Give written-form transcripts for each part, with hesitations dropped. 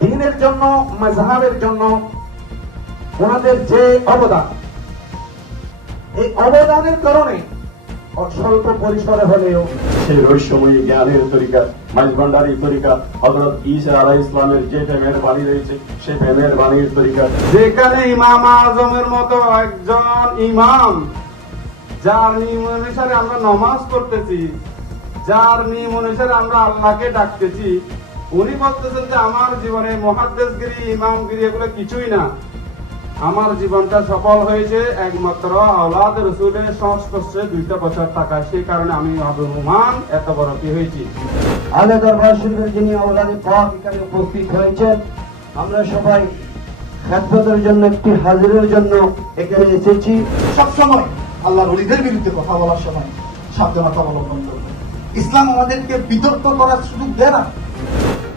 দ্বীনের জন্য, মাযহাবের জন্য ওনাদের যে অবদান, এই অবদানের কারণে স্বল্প পরিসরে হলেও সেই রহস্যময়ী জ্ঞানের তরিকা, মাইজভান্ডারি তরিকা, হযরত ঈসা আলাইহিস সালামের যে প্রেমের বাণী রয়েছে সেই প্রেমের বাণীর তরিকা, যেখানে ইমাম আজমের মতো একজন ইমাম, যার নিয়ম অনুসারে আমরা নামাজ পড়তেছি, যার নিয়ম অনুসারে আমরা আল্লাহকে ডাকতেছি, উনি বলতেছেন যে আমার জীবনে মুহাদ্দিসগিরি, ইমামগিরি এগুলো কিছুই না, আমার জীবনটা সফল হয়েছে একমাত্র আওলাদ রাসূলের সংস্পর্শে 2টা বছর থাকা। সেই কারণে আমি অভিমান এত বড় কি হয়েছি। আলে দরবার শরীফের যিনি আওলাদ পাক এখানে উপস্থিত হয়েছেন, আমরা সবাই খেদমতের জন্য, একটি হাজিরের জন্য এখানে এসেছি। সবসময় আল্লাহর ওলিদের বিরুদ্ধে কথা বলার সময় সাবধানতা অবলম্বন করব। ইসলাম আমাদেরকে বিতর্ক করার সুযোগ দেয় না।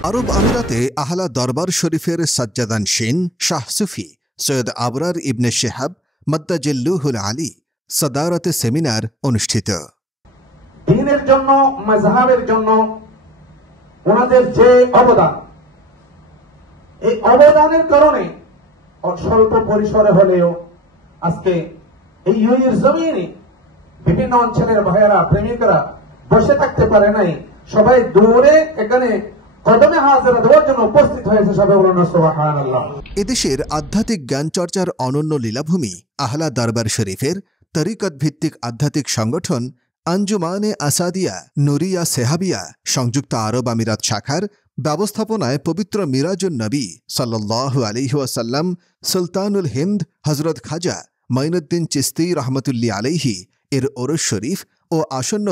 আরব আমিরাতে আহলা দরবার শরীফের সাজ্জাদানশীন শাহ সুফি সৈয়দ আবরার ইবনে শিহাব মাদ্দাজিল্লুহুল আলী সদারতে সেমিনার অনুষ্ঠিত। দ্বীনের জন্য, মাযহাবের জন্য ওনাদের যে অবদান, এই অবদানের কারণে স্বল্প পরিসরে হলেও আজকে এই ইউএর জমিনে বিভিন্ন অঞ্চলের ভাইয়েরা, প্রেমিকরা বসে থাকতে পারে নাই, সবাই দৌড়ে এখানে কদমে হাজিরা দেওয়ার জন্য উপস্থিত হয়েছে। সবাই বলুন সুবহানাল্লাহ। এদেশের আধ্যাত্মিক জ্ঞান চর্চার অনন্য লীলাভূমি আহলা দরবার শরীফের তরিকত ভিত্তিক আধ্যাত্মিক সংগঠন আঞ্জুমানে আসাদিয়া নুরিয়া সেহাবিয়া সংযুক্ত আরব আমিরাত শাখার ব্যবস্থাপনায় পবিত্র মিরাজুন নবী সাল্লাল্লাহু আলাইহি ওয়াসাল্লাম সুলতানুল হিন্দ হযরত খাজা মাইনুদ্দিন চিশতি রহমতুল্লাহ আলাইহি এর ওরস শরীফ ও আসন্ন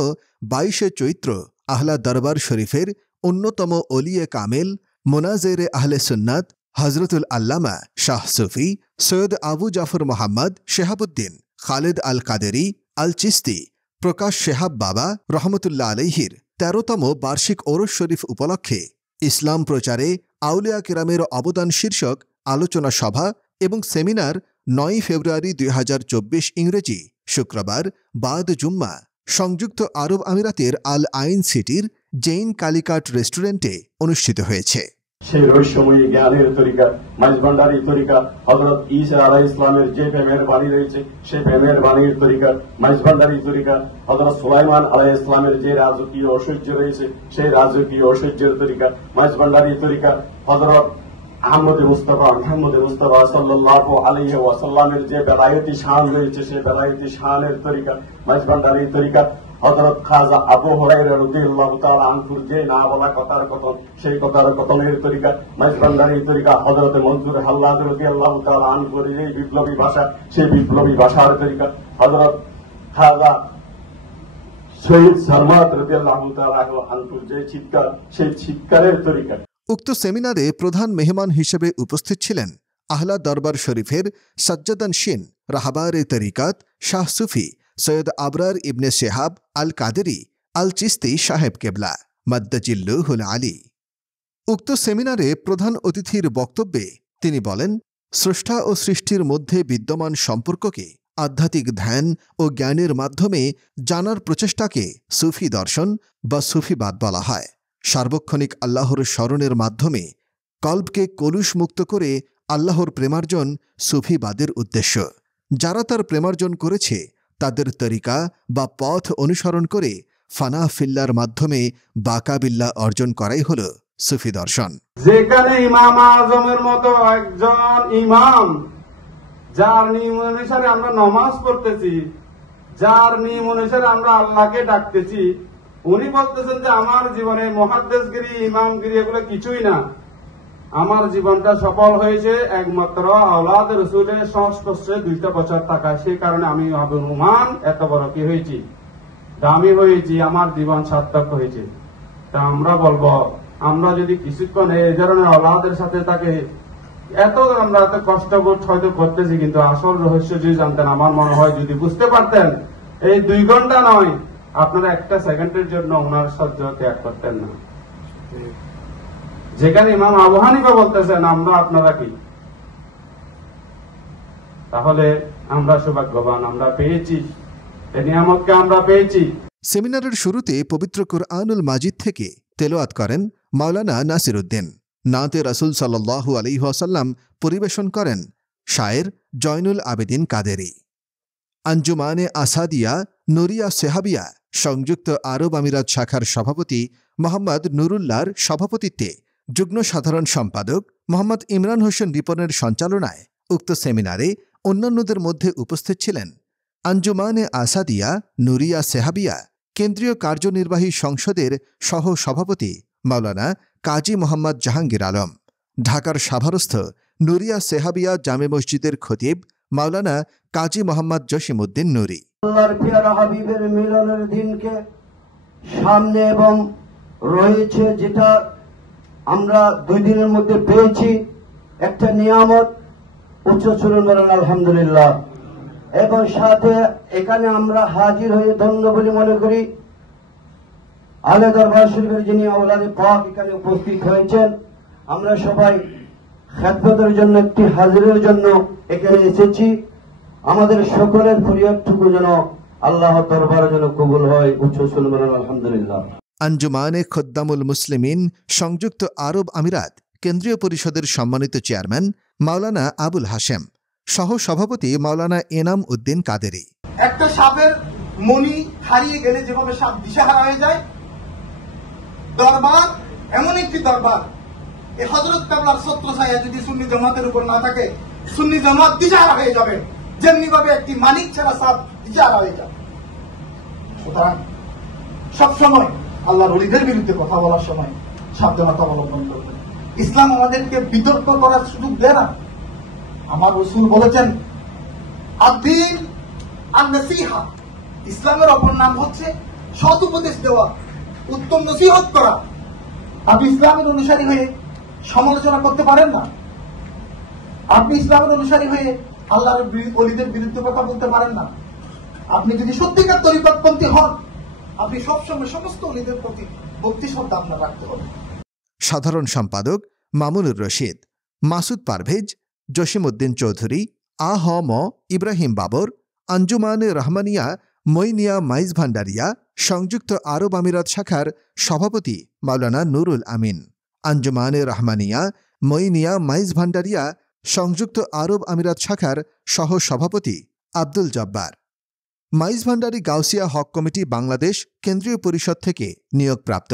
22শে চৈত্র আহলা দরবার শরীফের অন্যতম ওলিয়ে কামেল মোনাজেরে আহলে সুন্নাত হজরতুল আল্লামা শাহ সুফি সৈয়দ আবু জাফর মোহাম্মদ শেহাবুদ্দিন খালেদ আল কাদেরি আল চিস্তি প্রকাশ শেহাব বাবা রহমতুল্লাহ আলাইহির 13তম বার্ষিক ওরস শরীফ উপলক্ষে ইসলাম প্রচারে আউলিয়া কিরামের অবদান শীর্ষক আলোচনা সভা এবং সেমিনার 9 ফেব্রুয়ারি 2024 ইংরেজি শুক্রবার বাদ জুম্মা সংযুক্ত আরব আমিরাতের আল আইন সিটির জেইন কালিকাট রেস্টুরেন্টে অনুষ্ঠিত হয়েছে। সেই রহস্যময়ী জ্ঞানের তরিকা, মাইজভান্ডারি তরিকা, হযরত ঈসা আলাইহিস সালামের যে প্রেমের বাণী রয়েছে সেই প্রেমের বাণীর তরিকা, মাইজভান্ডারি তরিকা, হযরত সুলাইমান আলাইহিস সালামের যে রাজকীয় ঐশ্বর্য রয়েছে সেই রাজকীয় ঐশ্বর্যের তরিকা, মাইজভান্ডারি তরিকা, হযরত আহমদ মুস্তাফা সাল্লাল্লাহু আলাইহি ওয়াসাল্লামের যে বেলায়েতি শান রয়েছে সেই বেলায়েতি শানের তরিকা, মাইজভান্ডারি তরিকা, হযরত খাজা আবু হুরায়রা রাদিয়াল্লাহু তাআলা আনহুর যে না বলা কথার কথন সেই কথার কথনের তরিকা, মাইজভান্ডারি তরিকা, হযরত মনসুর হাল্লাদ রাদিয়াল্লাহু তাআলা আনহুর যে বিপ্লবী ভাষা সেই বিপ্লবী ভাষার তরিকা, হযরত খাজা শহীদ সারমাত রাদিয়াল্লাহু তাআলা আনহুর যে চিৎকার সেই চিৎকারের তরিকা। উক্ত সেমিনারে প্রধান মেহমান হিসেবে উপস্থিত ছিলেন আহলা দরবার শরীফের সাজ্জাদানশীন রাহবারে তরিকাত শাহ সুফি সৈয়দ আবরার ইবনে শিহাব আল কাদেরি আল চিস্তি সাহেব কেবলা মাদ্দাজিল্লুহুল আলী। উক্ত সেমিনারে প্রধান অতিথির বক্তব্যে তিনি বলেন, স্রষ্টা ও সৃষ্টির মধ্যে বিদ্যমান সম্পর্ককে আধ্যাত্মিক ধ্যান ও জ্ঞানের মাধ্যমে জানার প্রচেষ্টাকে সুফি দর্শন বা সুফিবাদ বলা হয়। সার্বক্ষণিক আল্লাহর স্মরণের মাধ্যমে কল্বকে কলুষ মুক্ত করে আল্লাহর প্রেমার্জন সুফিবাদের উদ্দেশ্য। যারা তার প্রেমার্জন করেছে তাদের তরিকা বা পথ অনুসরণ করে ফানা ফিল্লার মাধ্যমে বাকাবিল্লা অর্জন করাই হল সুফি দর্শন। যেখানে ইমাম আজমের মতো একজন ইমাম, যার নিয়ম অনুসারে আমরা নামাজ পড়তেছি, যার নিয়ম অনুসারে আমরা আল্লাহকে ডাকতেছি, উনি বলতেছেন যে আমার জীবনে মুহাদ্দিসগিরি, ইমামগিরি এগুলো কিছুই না, আমার জীবনটা সফল হয়েছে একমাত্র আওলাদ রাসূলের সংস্পর্শে 2টা বছর থাকা। সেই কারণে আমি অভিমান এত বড় কি হয়েছি, দামি হয়েছি, আমার জীবন সার্থক হয়েছে। তা আমরা বলবো, আমরা যদি কিছুক্ষণ এই ধরনের আওলাদের সাথে থাকে, আমরা এত কষ্ট হয়তো করতেছি, কিন্তু আসল রহস্য যদি জানতেন, আমার মনে হয় যদি বুঝতে পারতেন, এই 2 ঘন্টা নয়, আপনারা 1 সেকেন্ডের জন্য ওনার সহ্য ত্যাগ করতেন না। যেখানে ইমাম আবু হানিফা বলতেছেন আমরা আপনারা কি, তাহলে আমরা সৌভাগ্যবান, আমরা পেয়েছি এই নিয়ামতকে, আমরা পেয়েছি। সেমিনারের শুরুতে পবিত্র কুরআনুল মাজিদ থেকে তেলাওয়াত করেন মাওলানা নাসিরউদ্দিন। নাতে রাসূল সাল্লাল্লাহু আলাইহি ওয়াসাল্লাম পরিবেশন করেন শায়ের জয়নুল আবেদিন কাদেরী। আঞ্জুমানে আসাদিয়া নুরিয়া সেহাবিয়া সংযুক্ত আরব আমিরাত শাখার সভাপতি মোহাম্মদ নুরুল্লাহর সভাপতিত্বে যুগ্ম সাধারণ সম্পাদক মোহাম্মদ ইমরান হোসেন রিপনের সঞ্চালনায় উক্ত সেমিনারে অন্যান্যদের মধ্যে উপস্থিত ছিলেন আঞ্জুমানে আসাদিয়া নুরিয়া সেহাবিয়া কেন্দ্রীয় কার্যনির্বাহী সংসদের সহ সভাপতি মাওলানা কাজী মোহাম্মদ জাহাঙ্গীর আলম, ঢাকার সাভারস্থ নুরিয়া সেহাবিয়া জামে মসজিদের খতিব মাওলানা কাজী মোহাম্মদ জসিমউদ্দিন নুরি। আল্লাহর পেয়ারা হাবিবের মিলনের দিনকে সামনে এবং রয়েছে, যেটা আমরা 2 দিনের মধ্যে পেয়েছি, একটা নিয়ামত। উচ্চ সুরে বলেন আলহামদুলিল্লাহ। এবং সাথে এখানে আমরা হাজির হয়ে ধন্য বলে মনে করি আলে দরবার শরীফের যিনি আওলাদে পাক এখানে উপস্থিত হয়েছেন। আমরা সবাই খেদমতের জন্য, একটি হাজিরের জন্য এখানে এসেছি। আমাদের সকলের ফরিয়াদটুকু যেন আল্লাহ দরবারে যেন কবুল হয়। উচ্চ সুরে বলেন আলহামদুলিল্লাহ। আঞ্জুমানে খোদ্দামুল মুসলিমিন সংযুক্ত আরব আমিরাত কেন্দ্রীয় পরিষদের সম্মানিত চেয়ারম্যান মাওলানা আবুল হাশেম, সহ সভাপতি মাওলানা এনাম উদ্দিন কাদেরী। একটা সাপের মণি হারিয়ে গেলে যেভাবে সাপ দিশাহারা হয়ে যায়, দরবার এমন একটি দরবার, এই হযরত কাবলার ছত্রছায়া যদি সুন্নি জামাতের উপর না থাকে, সুন্নি জামাত দিশাহারা হয়ে যাবে, যেমনি ভাবে একটি মানিক ছাড়া সাপ দিশাহারা হয়ে যায়। সুতরাং সবসময় আল্লাহর ওলিদের বিরুদ্ধে কথা বলার সময় সাবধানতা অবলম্বন করবেন। ইসলাম আমাদেরকে বিতর্ক করার সুযোগ দেয় না। আমার রাসূল বলেছেন, আদ-দ্বীন আন-নসীহা, ইসলামের অপর নাম হচ্ছে সৎ উপদেশ দেওয়া, উত্তম নসিহত করা। আপনি ইসলামের অনুসারী হয়ে সমালোচনা করতে পারেন না। আপনি ইসলামের অনুসারী হয়ে আল্লাহর ওলিদের বিরুদ্ধে কথা বলতে পারেন না। আপনি যদি সত্যিকার তরিকতপন্থী হন, আপনি সবসময় সমস্ত ওলিদের প্রতি ভক্তি শ্রদ্ধা আপনার রাখতে হবে। সাধারণ সম্পাদক মামুনুর রশিদ, মাসুদ পারভেজ, জসিমউদ্দিন চৌধুরী, আ.হ.ম. ইব্রাহিম বাবর, আঞ্জুমানে রহমানিয়া মইনিয়া মাইজ ভান্ডারিয়া সংযুক্ত আরব আমিরাত শাখার সভাপতি মাওলানা নুরুল আমিন, আঞ্জুমানে রহমানিয়া মইনিয়া মাইজ ভান্ডারিয়া সংযুক্ত আরব আমিরাত শাখার সহ সভাপতি আব্দুল জব্বার, মাইজ ভান্ডারি গাউসিয়া হক কমিটি বাংলাদেশ কেন্দ্রীয় পরিষদ থেকে নিয়োগপ্রাপ্ত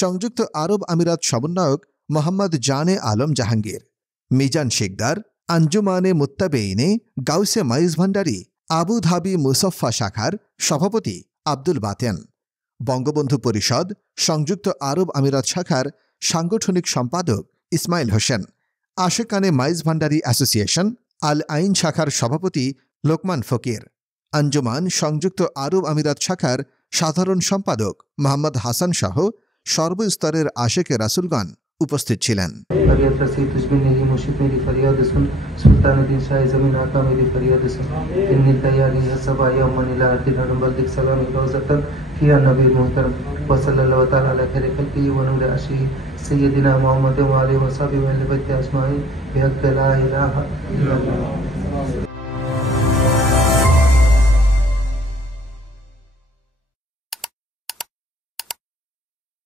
সংযুক্ত আরব আমিরাত সমন্বয়ক মোহাম্মদ জানে আলম জাহাঙ্গীর, মিজান শিকদার, আঞ্জুমানে মুত্তাবেইনে গাউসে মাইজ ভান্ডারি আবু ধাবি মুসফা শাখার সভাপতি আব্দুল বাতেন, বঙ্গবন্ধু পরিষদ সংযুক্ত আরব আমিরাত শাখার সাংগঠনিক সম্পাদক ইসমাইল হোসেন, আশেকানে মাইজ ভান্ডারি অ্যাসোসিয়েশন আল আইন শাখার সভাপতি লোকমান ফকির, আঞ্জুমান সংযুক্ত আরব আমিরাত শাখার সাধারণ সম্পাদক মোহাম্মদ হাসান সহ সর্বস্তরের আশেকে রাসূলগণ উপস্থিত ছিলেন। سيدنا محمد وعلى آله وصحبه وسلم بحق لا إله إلا الله।